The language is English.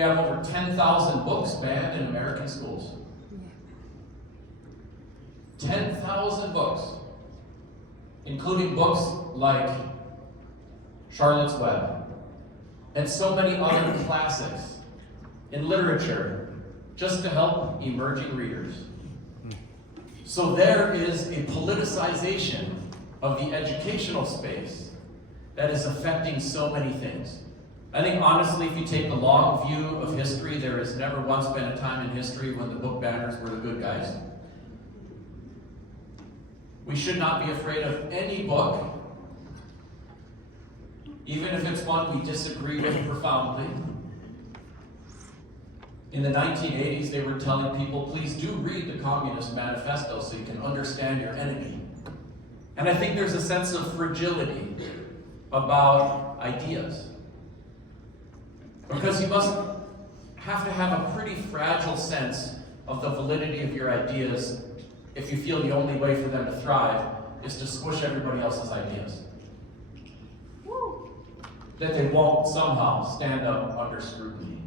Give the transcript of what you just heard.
we have over 10,000 books banned in American schools. 10,000 books, including books like Charlotte's Web, and so many other classics in literature, just to help emerging readers. So there is a politicization of the educational space that is affecting so many things. I think honestly, if you take a long view of history, there has never once been a time in history when the book banners were the good guys. We should not be afraid of any book, even if it's one we disagree with profoundly. In the 1980s, they were telling people, please do read the Communist Manifesto so you can understand your enemy. And I think there's a sense of fragility about ideas. Because you must have to have a pretty fragile sense of the validity of your ideas if you feel the only way for them to thrive is to squish everybody else's ideas. That they won't somehow stand up under scrutiny.